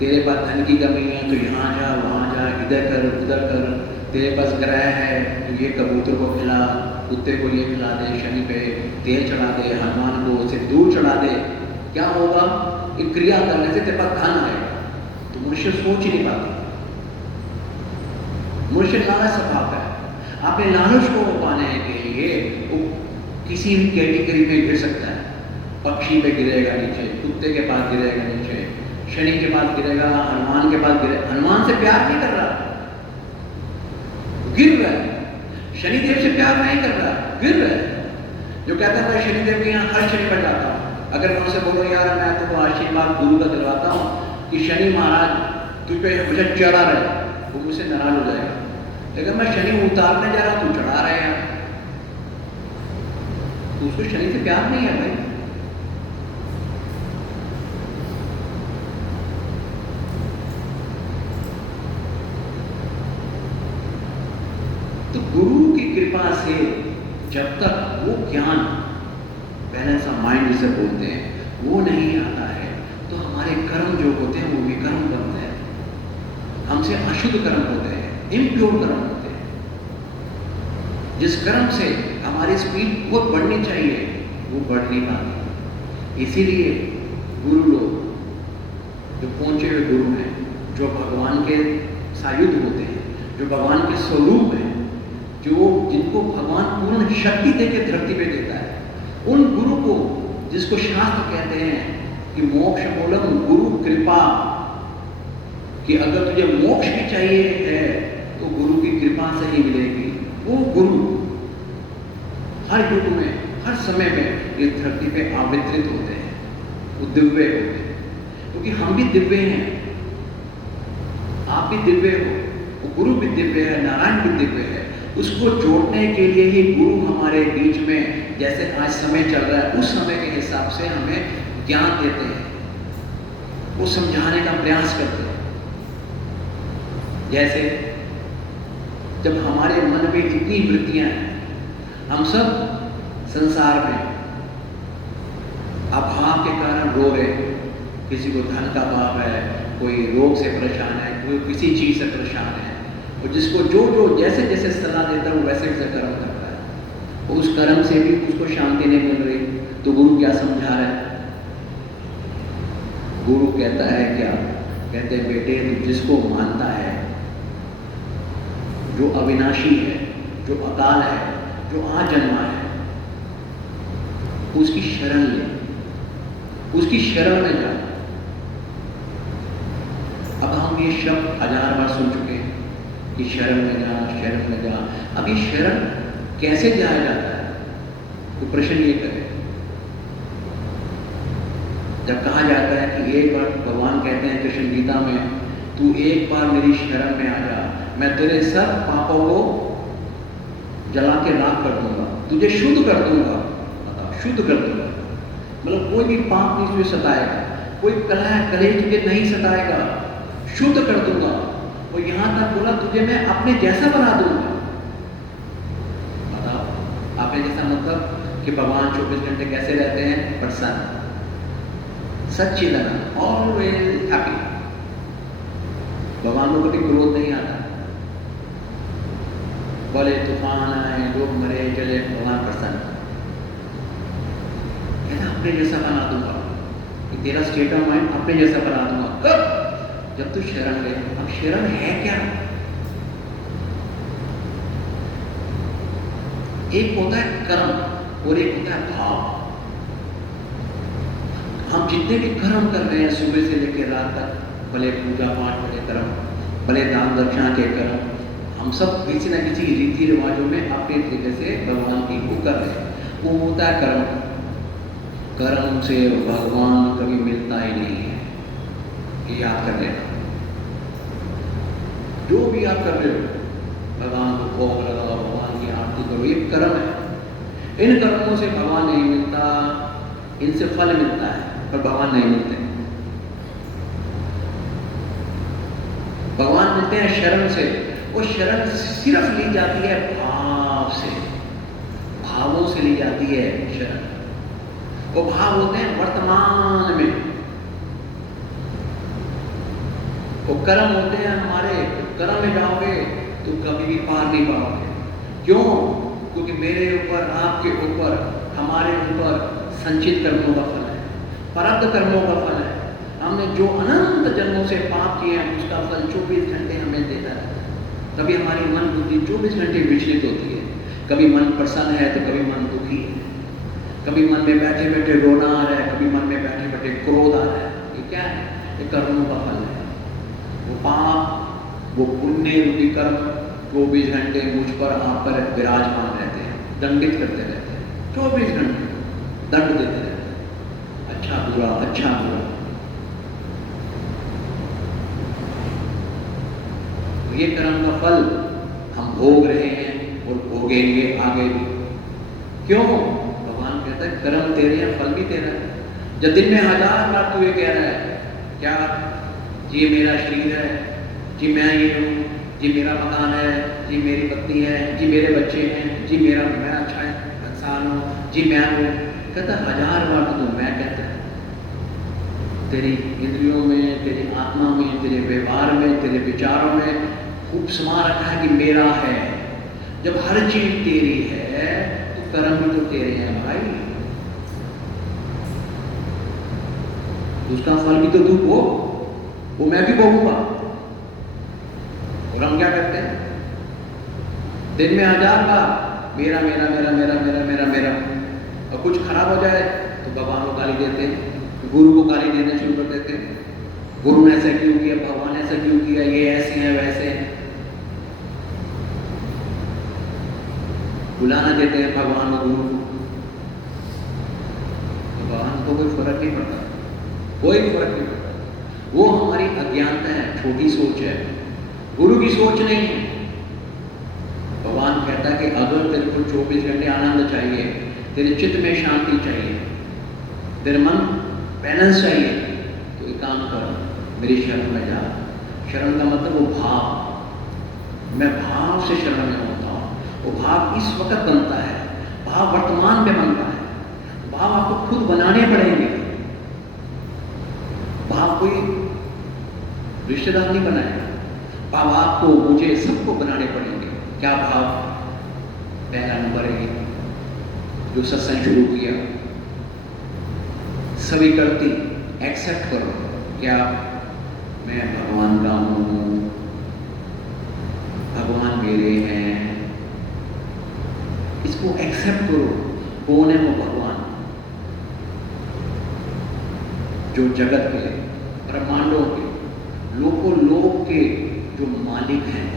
तेरे पास धन की कमी है तो यहाँ जा वहाँ जा, इधर कर उधर कर, तेरे पास ग्रह है तो ये कबूतर को खिला, कुत्ते को ये खिला दे, शनि पे तेल चढ़ा दे, हनुमान को उसे दूर चढ़ा दे, क्या होगा? एक क्रिया करने से तेरे पास धन आएगा। तो मनुष्य सोच ही नहीं पाता। मनुष्य लालच स्वभाव है। अपने लालच को पाने के लिए वो किसी भी कैटेगरी में गिर सकता है। पक्षी पे गिरेगा नीचे, कुत्ते के पास गिरेगा नीचे, शनि के पास गिरेगा, हनुमान के पास गिरेगा। हनुमान से प्यार नहीं कर रहा, गिर रहा है। शनिदेव से प्यार नहीं कर रहा, गिर रहा है। जो कहता है मैं शनिदेव के यहाँ हर शनि पर जाता हूँ, अगर मैं उनसे बोलूँ यार मैं तुमको आशीर्वाद गुरु का दिलवाता हूँ कि शनि महाराज तुझ पे मुझे चढ़ा रहे, वो मुझसे नाराज हो जाएगा। लेकिन मैं शनि उतारने जा रहा हूँ, तू चढ़ा रहे हैं, तो उसको शनि से प्यार नहीं है भाई। तो गुरु की कृपा से जब तक वो ज्ञान, बैलेंस ऑफ माइंड जिसे बोलते हैं, वो नहीं आता है, तो हमारे कर्म जो होते हैं वो विकर्म बनते हैं, हमसे अशुद्ध कर्म होते हैं, इम्प्योर कर्म होते हैं। जिस कर्म से हमारी स्पीड बहुत बढ़नी चाहिए वो बढ़ नहीं पाती। इसीलिए गुरु लोग, जो पहुंचे हुए गुरु हैं, जो भगवान के सायुध होते हैं, जो भगवान के स्वरूप हैं, जो जिनको भगवान पूर्ण शक्ति देकर धरती पे देता है, उन गुरु को, जिसको शास्त्र कहते हैं कि मोक्ष मूलम गुरु कृपा, कि अगर तुझे मोक्ष भी चाहिए है तो गुरु की कृपा से ही मिलेगी। वो गुरु हर युग में, हर समय में इस धरती पे आवित्रित होते हैं, वो दिव्य होते हैं, क्योंकि हम भी दिव्य हैं, आप भी दिव्य हो, वो गुरु भी दिव्य है, नारायण भी दिव्य है। उसको जोड़ने के लिए ही गुरु हमारे बीच में, जैसे आज समय चल रहा है, उस समय के हिसाब से हमें ज्ञान देते हैं, वो समझाने का प्रयास करते हैं। जैसे जब हमारे मन में इतनी वृत्तियां हैं, हम सब संसार में अभाव के कारण रो रहे, किसी को धन का अभाव है, कोई रोग से परेशान है, कोई किसी चीज से परेशान है, और जिसको जो जो जैसे जैसे सलाह देता है वो वैसे वैसे कर्म करता है, और उस कर्म से भी उसको शांति नहीं मिल रही, तो गुरु क्या समझा रहा है? गुरु कहता है क्या? कहते हैं बेटे तू जिसको मानता है, जो अविनाशी है, जो अकाल है, जो आज जन्मा है, उसकी शरण ले, उसकी शरण में जा। अब हम ये शब्द 1000 बार सुन चुके हैं कि शरण में जा, शरण में जा। अब ये शरण कैसे जाया जाता है? तो प्रश्न ये करें, जब कहा जाता है कि एक बार, भगवान कहते हैं कृष्ण गीता में, तू एक बार मेरी शरण में आ जा, मैं तेरे सब पापों को जला के राख कर दूंगा, तुझे शुद्ध कर दूंगा। बताओ, शुद्ध कर दूंगा मतलब कोई भी पाप नहीं तुझे सताएगा, कोई कलह कलेश तुझे नहीं सताएगा, शुद्ध कर दूंगा। और यहां तक बोला तुझे मैं अपने जैसा बना दूंगा। बताओ, अपने जैसा मतलब कि भगवान 24 घंटे कैसे रहते हैं? प्रसन्न, सच्चिदानंद, ऑलवेज हैप्पी। भगवान को कभी क्रोध नहीं आता, बोले तूफान आए, लोग मरे चले, भगवान प्रसन्न। कहना अपने जैसा बना दूंगा, कि तेरा स्टेट ऑफ माइंड अपने जैसा बना दूंगा। कब? जब तू शरण ले। अब शरण है क्या? एक होता है कर्म, और एक होता है भाव। हम जितने भी कर्म कर रहे हैं सुबह से लेकर रात तक, भले पूजा पाठ भले कर्म, भले दान दक्षिणा के कर्म, हम सब किसी न किसी रीति रिवाजों में अपने तरीके से भगवान की को कर रहे हैं। वो होता है कर्म। कर्म से भगवान कभी मिलता ही नहीं है, ये याद कर लेना। जो भी आप कर रहे हो, भगवान को भोग लगाओ, भगवान की आरती करो, ये कर्म है। इन कर्मों से भगवान नहीं मिलता, इनसे फल मिलता है पर भगवान नहीं मिलते। भगवान मिलते हैं शरण से। वो शरण सिर्फ ली जाती है भाव से, भावों से ली जाती है शरण। वो भाव होते हैं वर्तमान में। वो कर्म होते हैं हमारे, कर्म में जाओगे तो कभी भी पार नहीं पाओगे। क्यों? क्योंकि मेरे ऊपर, आपके ऊपर, हमारे ऊपर संचित कर्मों का फल है, प्रारब्ध कर्मों का फल है। हमने जो अनंत जन्मों से पाप किए हैं उसका फल 24 घंटे हमें देता है। कभी हमारी मन बुद्धि 24 घंटे विचलित होती है। कभी मन प्रसन्न है तो कभी मन दुखी है। कभी मन में बैठे बैठे रोना आ रहा है, कभी मन में बैठे बैठे क्रोध आ रहा है। ये क्या है? ये कर्मों का फल है। वो पाप, वो पुण्य रूपी कर्म 24 घंटे मुझ पर, आप पर विराजमान रहते हैं, दंडित करते रहते हैं। 24 घंटे दंड देते रहते हैं, अच्छा बुरा, अच्छा बुरा। ये कर्म का फल हम भोग रहे हैं और भोगेंगे आगे भी। क्यों? भगवान कहता है कर्म तेरे हैं, फल भी तेरा है। जब दिन में 1000 बार तू ये कह रहा है, क्या ये मेरा शरीर है, जी मैं ये हूँ, जी मेरा मकान है, जी मेरी पत्नी है, जी मेरे बच्चे हैं, जी मैं अच्छा इंसान हूँ, जी मैं हूँ, कहता 1000 बार तो मैं कहता है। तेरी इंद्रियों में, तेरी आत्मा में, तेरे व्यवहार में, तेरे विचारों में खूब समा रखा है कि मेरा है। जब हर चीज तेरी है तो कर्म भी तो तेरे हैं भाई, उसका फल भी तो तू भोग, वो मैं भी भोगूंगा। और हम क्या करते हैं? दिन में 1000 बार मेरा मेरा मेरा मेरा मेरा मेरा मेरा, और कुछ खराब हो जाए तो भगवान को गाली देते हैं, गुरु को गाली देना शुरू कर देते हैं। गुरु ने ऐसा क्यों किया, भगवान ने ऐसा क्यों किया, ये ऐसे हैं वैसे हैं। बुलाना देते हैं भगवान और गुरु को, तो भगवान को कोई फर्क नहीं पड़ता, कोई फर्क नहीं पड़ता। वो हमारी अज्ञानता है, छोटी सोच है, गुरु की सोच नहीं है। भगवान कहता है कि अगर तेरे को 24 घंटे आनंद चाहिए, तेरे चित्त में शांति चाहिए, तेरे मन बैलेंस चाहिए, तो एक काम कर, मेरी शरण में जा। शरण का मतलब वो भाव, मैं भाव से शरण में होता हूँ। वो भाव इस वक्त बनता है, भाव वर्तमान में बनता है। भाव आपको खुद बनाने पड़ेंगे। भाव कोई रिश्तेदार नहीं बनाएगा, भाव आपको, मुझे, सबको बनाने पड़ेंगे। क्या भाव? पहला नंबर है जो सत्संग शुरू किया, सभी करती, एक्सेप्ट करो। क्या? मैं भगवान का हूँ, भगवान मेरे हैं, इसको एक्सेप्ट करो। कौन है वो भगवान? जो जगत के, ब्रह्मांडों के, लोकों लोक के जो मालिक हैं,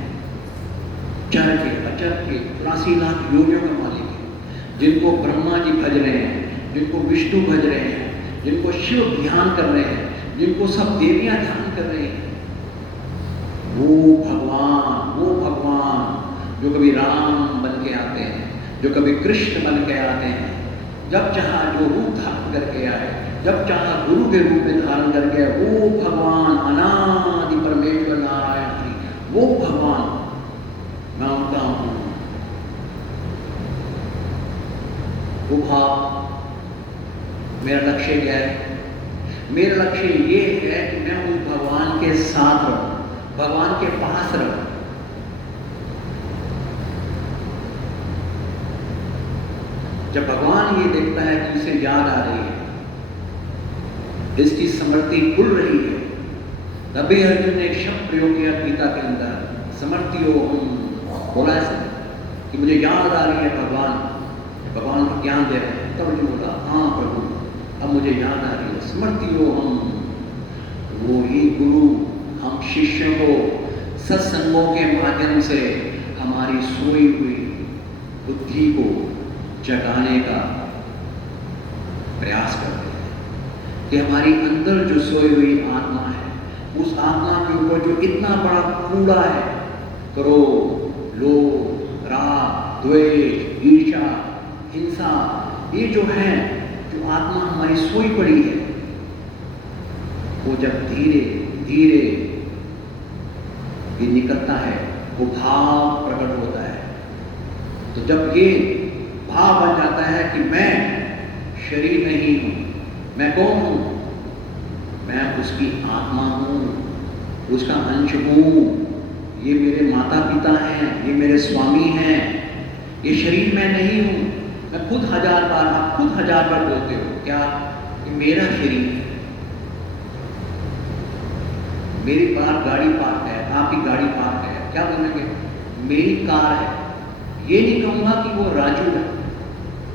चर के, अचर के, 84 लाख योनियों का मालिक है, जिनको ब्रह्मा जी भज रहे हैं, जिनको विष्णु भज रहे हैं, जिनको शिव ध्यान कर रहे हैं, जिनको सब देवियां ध्यान कर रही हैं। वो भगवान जो कभी राम बन के आते हैं, जो कभी कृष्ण बन के आते हैं, जब चाहा जो रूप धारण करके आए, जब चाहा गुरु के रूप में धारण करके आए, वो भगवान अनादि परमेश्वर नारायण हरि, वो भगवान मैं उनका हूँ। वो भाव, मेरा लक्ष्य क्या है? मेरा लक्ष्य ये है कि मैं उस भगवान के साथ रहूं, भगवान के पास रहूं। जब भगवान ये देखता है कि इसे याद आ रही है, इसकी स्मृति खुल रही है, तभी अर्जुन ने एक शब्द प्रयोग किया गीता के अंदर, स्मृति हो, बोला ऐसा कि मुझे याद आ रही है भगवान ज्ञान दे रहे हैं। तब मुझे बोला, हाँ प्रभु, अब मुझे याद आ रही है, स्मृतियो हम, वो ही गुरु हम शिष्यों को सत्संगों के माध्यम से हमारी सोई हुई बुद्धि को जगाने का प्रयास करते हैं कि हमारी अंदर जो सोई हुई आत्मा है, उस आत्मा के ऊपर जो इतना बड़ा कूड़ा है, क्रोध, लोभ, राग, द्वेष, ईर्ष्या, हिंसा, ये जो है, जो आत्मा हमारी सोई पड़ी है, वो जब धीरे धीरे ये निकलता है, वो भाव प्रकट होता है। तो जब ये भाव बन जाता है कि मैं शरीर नहीं हूं, मैं कौन हूं? मैं उसकी आत्मा हूं, उसका अंश हूं, ये मेरे माता पिता हैं, ये मेरे स्वामी हैं, ये शरीर मैं नहीं हूं। मैं खुद हजार बार, आप खुद हजार बार बोलते हो क्या? ये मेरा शरीर है, मेरी बाहर गाड़ी पार्क है, आपकी गाड़ी पार्क है, क्या बोलेंगे? मेरी कार है। ये नहीं कहूंगा कि वो राजू है,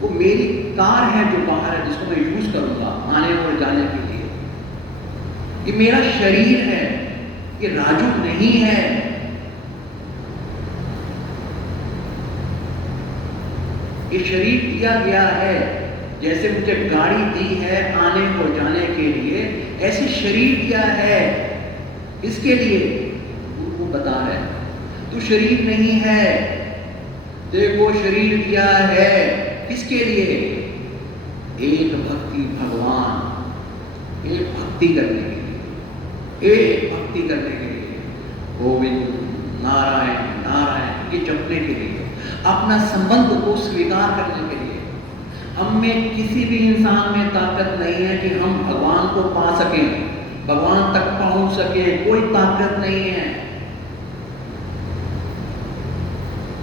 वो मेरी कार है जो बाहर है, जिसको मैं यूज करूंगा आने और जाने के लिए। ये मेरा शरीर है, ये राजू नहीं है। ये शरीर दिया गया है, जैसे मुझे गाड़ी दी है आने और जाने के लिए, ऐसे शरीर दिया है। इसके लिए गुरु को बता रहे हैं, तू शरीर नहीं है, देखो शरीर दिया है किसके लिए? एक भक्ति भगवान, एक भक्ति करने के लिए, एक भक्ति करने के लिए, गोविंद नारायण नारायण ये जपने के लिए, अपना संबंध को स्वीकार करने के लिए। हम में किसी भी इंसान में ताकत नहीं है कि हम भगवान को पा सकें, भगवान तक पहुंच सके, कोई ताकत नहीं है।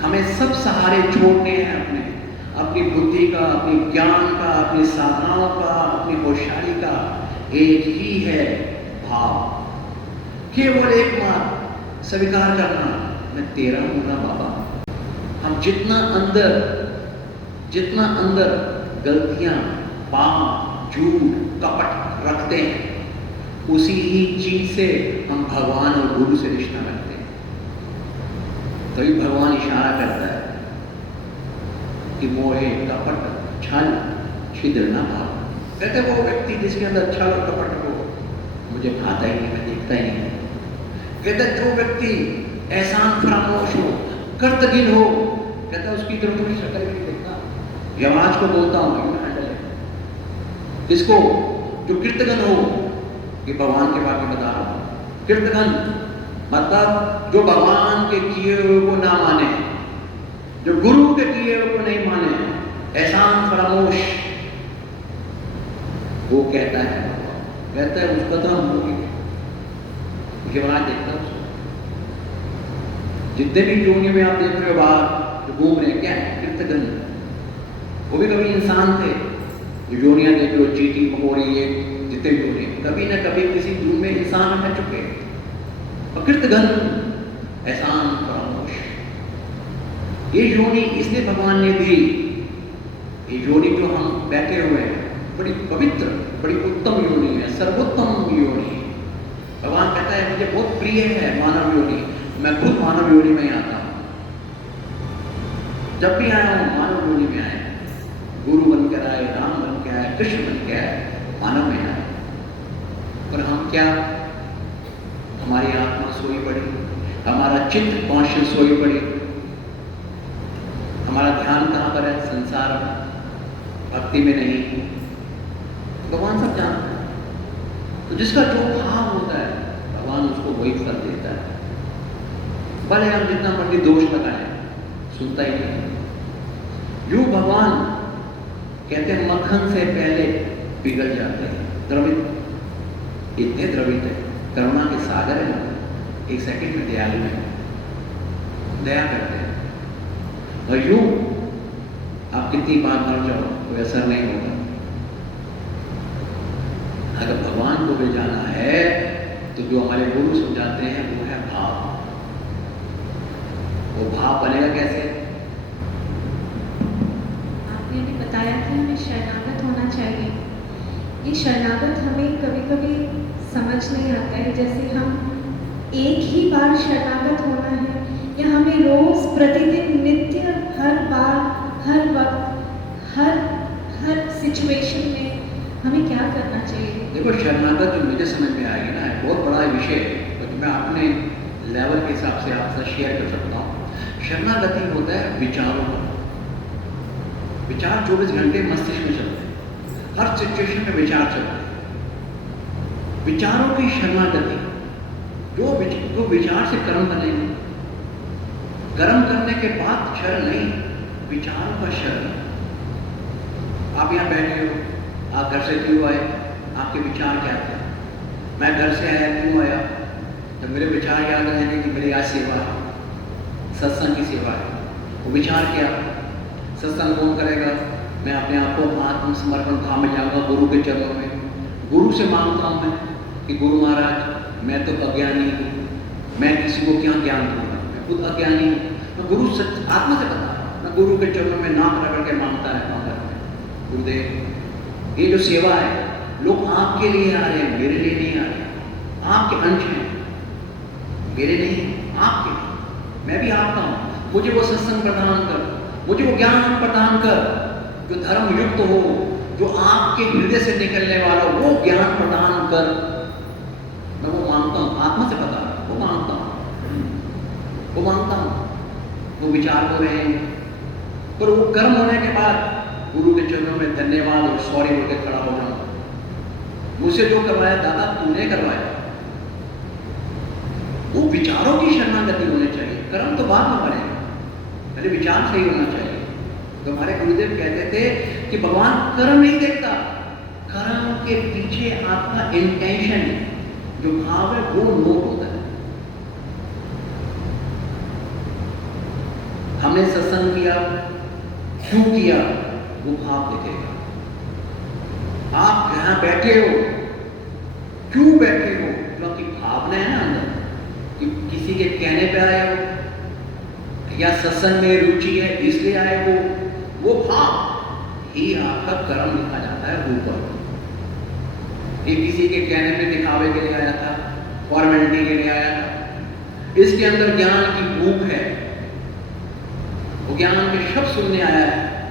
हमें सब सहारे छोड़ने हैं अपनी बुद्धि का, अपनी ज्ञान का, अपनी साधनाओं का, अपनी होशियारी का। एक ही है भाव, केवल एक बात स्वीकार करना, मैं तेरा हूं ना बाबा। हम जितना अंदर गलतियां, पाप, झूठ, कपट रखते हैं, उसी ही चीज से हम भगवान और गुरु से रिश्ता रखते हैं। तभी भगवान इशारा करता है कि मोहे कपट छल छिद्र न भाव। कहते वो व्यक्ति जिसके अंदर छल और कपट को मुझे भाता ही नहीं, मैं देखता ही नहीं। कहते जो व्यक्ति एहसान फरामोश हो, कर्तगिन हो, कहता उसकी तरफ थोड़ी शक्ल भी नहीं देखता। यमराज को बोलता हूं किसको? जो कीर्तगन हो, ये भगवान के बारे में बता रहा हूं। कीर्तगन मतलब जो भगवान के किए हुए को ना माने, जो गुरु के किए हुए को नहीं माने, एहसान फरामोश, वो कहता है उसका तो हम होगी। यमराज देखता है उसको। जितने भी योनि में आप देख रहे हो बाहर जो घूम रहे हैं, क्या है? कीर्तगन। वो भी कभी इंसान थे। जो योनियां देख लो, चीटी, मकोड़ी, ये जितने भी योनि, कभी ना कभी किसी जून में इंसान रह चुके। और कीर्तगन, एहसान फरामोश, ये योनि इसलिए भगवान ने दी। ये योनि जो हम बैठे हुए हैं, बड़ी पवित्र, बड़ी उत्तम योनि है, सर्वोत्तम योनि। भगवान कहता है मुझे बहुत प्रिय है मानव योनि, मैं खुद मानव योनि में आता हूं। जब भी आया हूं मानव योनि में आया, गुरु बन कर आए, राम बन के आए, कृष्ण बन के आए, मानव में आए। पर हम क्या? हमारी आत्मा सोई पड़ी, हमारा चित्त कॉन्शियस सोई पड़ी, हमारा ध्यान कहां पर है? संसार में, भक्ति में नहीं। भगवान सब जानता है। तो जिसका जो भाव होता है, भगवान उसको वही फल देता है। भले हम जितना मर्जी दोष लगाएं, सुनता ही नहीं। यूं भगवान कहते हैं मक्खन से पहले पिघल जाते हैं, द्रवित, इतने द्रवित है, करुणा के सागर है, एक सेकंड में दयालु है, दया करते हैं। और यूं आप कितनी बार मर जाओ, कोई असर नहीं होगा। अगर भगवान को भी जाना है तो जो हमारे गुरु समझाते हैं वो है भाव। वो भाव बनेगा कैसे? आपने ने बताया कि हमें शरणागत होना चाहिए। ये शरणागत हमें कभी-कभी समझ नहीं आता है, जैसे हम एक ही बार शरणागत होना है या हमें रोज़ प्रतिदिन नित्य हर बार, हर वक़्त, हर सिचुएशन में हमें क्या करना चाहिए? देखो, शरणागत जो मुझे समझ में आएगी ना, एक बहुत बड़ा विषय है, तो मैं अपने लेवल के हिसाब से आपसे शेयर कर सकता हूँ। शरणागति होता है विचारों का। विचार 24 घंटे मस्तिष्क में चलते हैं, हर सिचुएशन में विचार चलते हैं। विचारों की शरणागति, जो विचार से कर्म बनेंगे, कर्म करने के बाद शरण नहीं, विचारों का शरण। आप यहाँ बैठे हो, आप घर से क्यों आए, आपके विचार क्या थे? मैं घर से आया, क्यों आया? तो मेरे विचार याद रहेंगे कि मेरी आज सेवा है, सत्संग की सेवा है। वो विचार क्या? सत्संग कौन करेगा? मैं अपने आप को आत्मसमर्पण धाम में जाऊँगा, गुरु के चरणों में। गुरु से मांगता हूँ मैं कि गुरु महाराज, मैं तो अज्ञानी हूँ, मैं किसी को क्या ज्ञान दूँगा, मैं खुद अज्ञानी हूँ। तो गुरु आत्मा से बता, मैं गुरु के चरणों में नाक रगड़ के मांगता है, गुरुदेव, ये जो सेवा है, लोग आपके लिए आ रहे हैं, मेरे लिए नहीं आ रहे। आपके अंश हैं, मेरे नहीं, आपके लिए। मैं भी आपका हूँ, मुझे वो सत्संग प्रदान कर, मुझे वो ज्ञान प्रदान कर जो धर्म युक्त हो, जो आपके हृदय से निकलने वाला वो ज्ञान प्रदान कर। मैं वो मांगता हूँ, आत्मा से पता, वो मांगता हूँ, वो मांगता हूँ। वो विचार हो रहे हैं, पर वो कर्म होने के बाद गुरु के चरणों में धन्यवाद और सॉरी होकर खड़ा हो जाऊँ। मुझसे जो करवाया दादा, तूने करवाया। वो विचारों की शरणागति होनी चाहिए। कर्म तो बाद में बनेगा, पहले विचार सही होना चाहिए। तो हमारे गुरुदेव कहते थे कि भगवान कर्म नहीं देखता, कर्म के पीछे आपका इंटेंशन, जो भाव है, वो नोट होता है। हमने सत्संग किया, क्यों किया, वो भाव दिखेगा। आप यहां बैठे हो, क्यों बैठे हो, क्योंकि भावना है ना अंदर, कि किसी के कहने पे आए हो, या सत्संग में रुचि है इसलिए आए हो, वो भाव ही आपका कर्म लिखा जाता है ऊपर। ये किसी के कहने पे दिखावे के लिए आया था, फॉर्मेलिटी के लिए आया था, इसके अंदर ज्ञान की भूख है, वो ज्ञान के शब्द सुनने आया है,